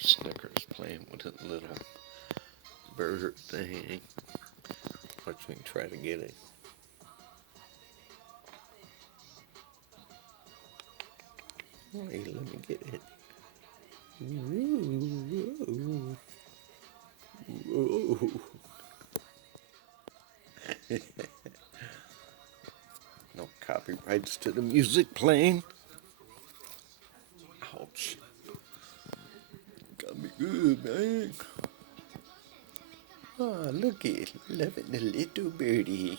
Snickers playing with a little bird thing. Watch me try to get it. Hey, let me get it. Ooh, ooh, ooh. No copyrights to the music playing. Ouch. Got me good, man. Oh, look it. Loving the little birdie.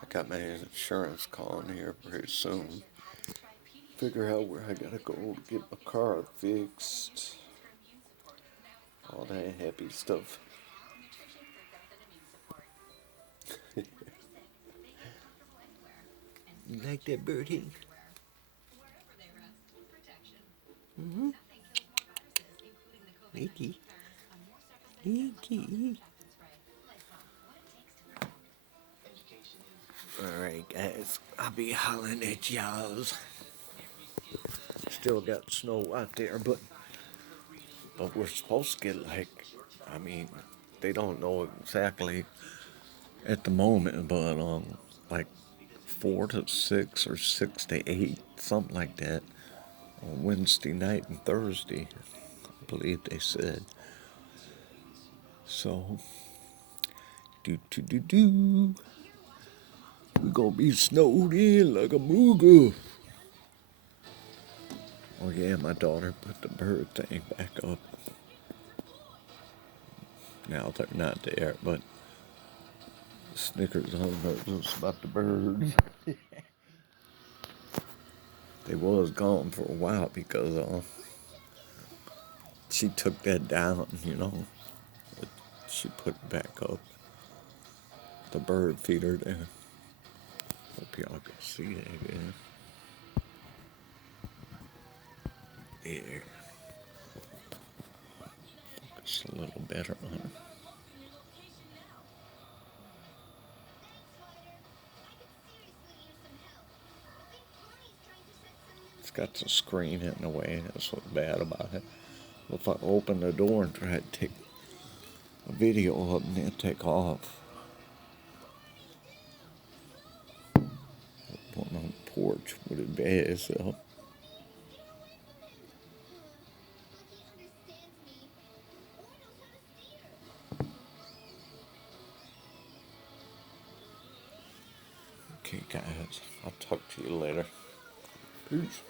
I got my insurance calling here pretty soon. Figure out where I gotta go to get my car fixed. All that happy stuff. You like that birdie? Mm-hmm. Mickey. Mickey. Alright guys, I'll be hollering at y'all. Still got snow out there, but we're supposed to get they don't know exactly at the moment, but like 4 to 6 or 6 to 8, something like that, on Wednesday night and Thursday, I believe they said. So, do. We gonna be snowed in like a mooger. Oh yeah, my daughter put the bird thing back up. Now they're not there, but Snickers on knows about the birds. They was gone for a while because she took that down. But she put it back up. The bird feeder there. Hope y'all can see that again. There. It's a little better on her. It's got the screen in the way. That's what's bad about it. If I open the door and try to take a video of them, they'll take off. Putting on the porch with it bad itself. Okay, guys, I'll talk to you later. Peace.